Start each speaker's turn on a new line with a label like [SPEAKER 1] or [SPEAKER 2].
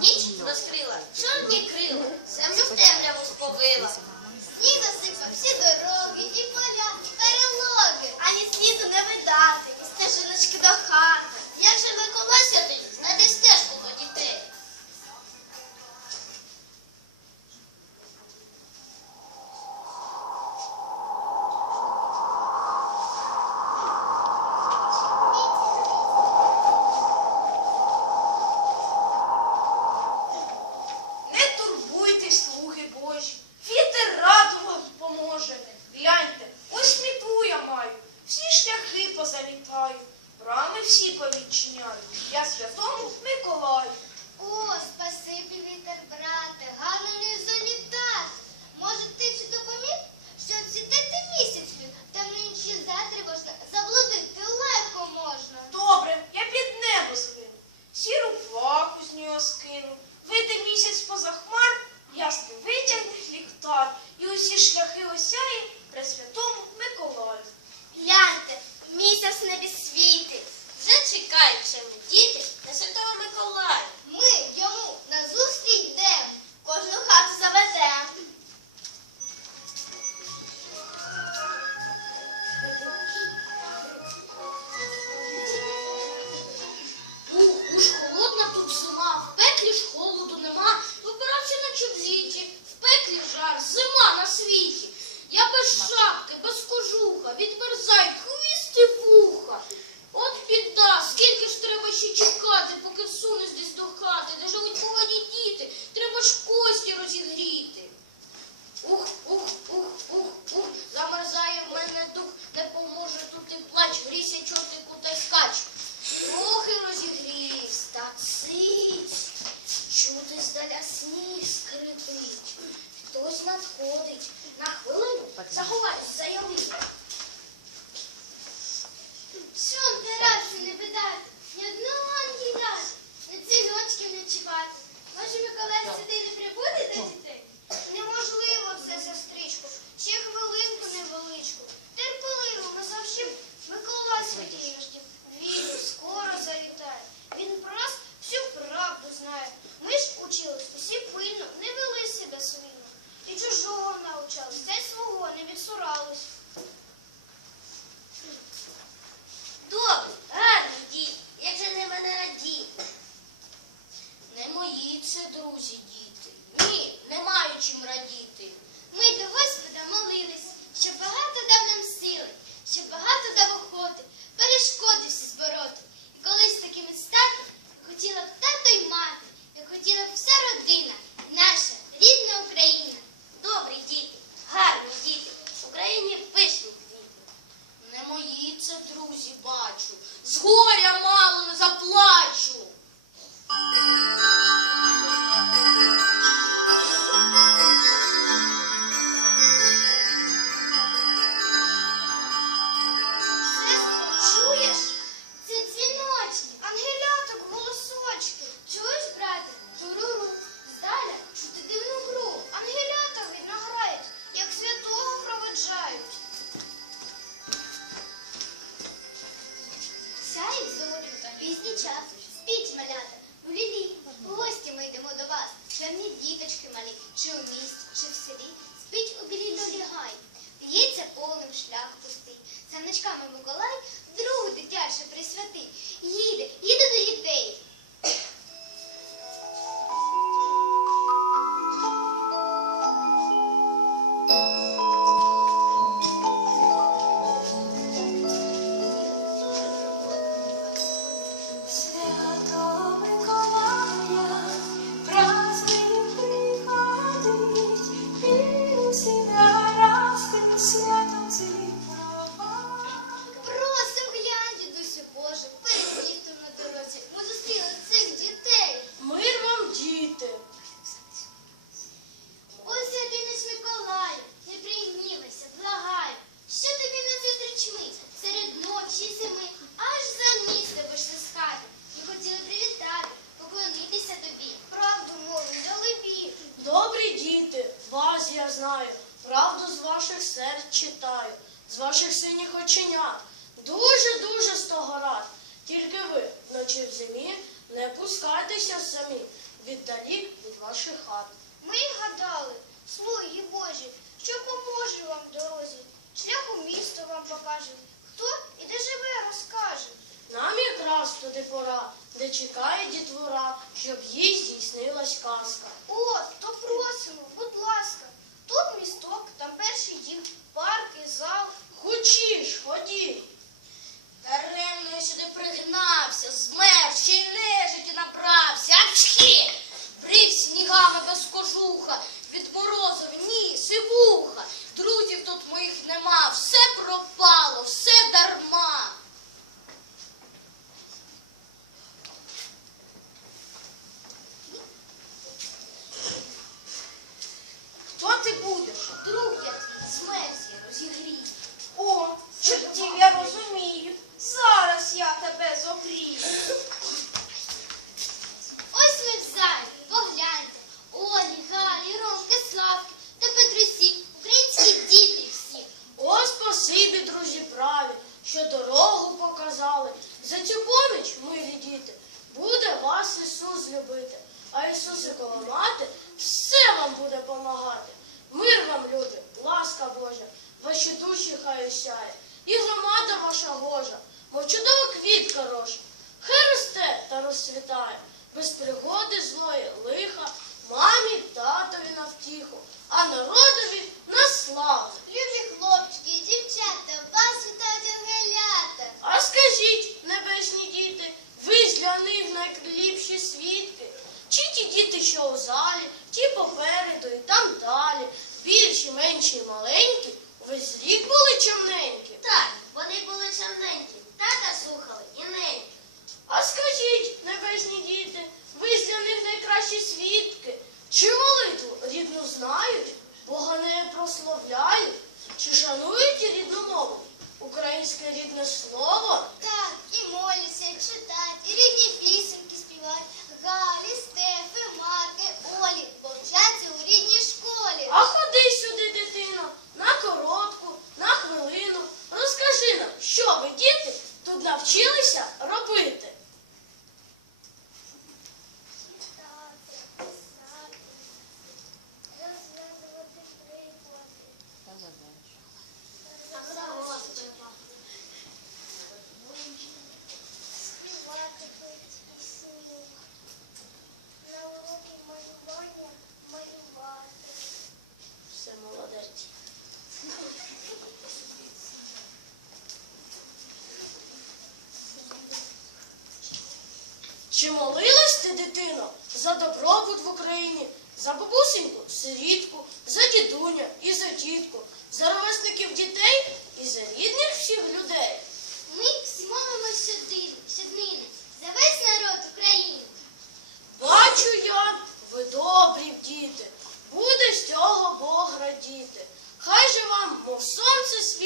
[SPEAKER 1] Ніч розкрила чорні крила, землю в темряву сповила.
[SPEAKER 2] Сніг засипав всі дороги, і поля, і перелоги, ані сніду не видати, і стежиночки до хати.
[SPEAKER 1] поки всунусь десь до хати, де ж хоч друзі, бачу, з горя мало не заплачу.
[SPEAKER 3] ніжних оченят. Дуже-дуже з того рад. Тільки ви вночі в зимі не пускайтеся самі віддалік від ваших хат.
[SPEAKER 1] Ми гадали, слуги Божі, що поможе вам в дорозі. Шлях у місто вам покаже, хто і де живе, розкаже.
[SPEAKER 3] Нам якраз туди пора, де чекає дітвора, щоб їй здійснилась казка.
[SPEAKER 1] От, то просимо, будь ласка, тут місток, там перший дім, і зал.
[SPEAKER 3] Хочіш, ходім.
[SPEAKER 2] Даремно ну, я
[SPEAKER 3] сюди пригнався, змер. добробут в Україні, за бабусеньку, сирітку, за дідуня і за тітку, за ровесників дітей і за рідних всіх людей.
[SPEAKER 1] Ми всі мовимо щоднини за весь народ України.
[SPEAKER 3] Бачу я, ви добрі діти, буде з цього Бог радіти. Хай же вам, мов сонце світ.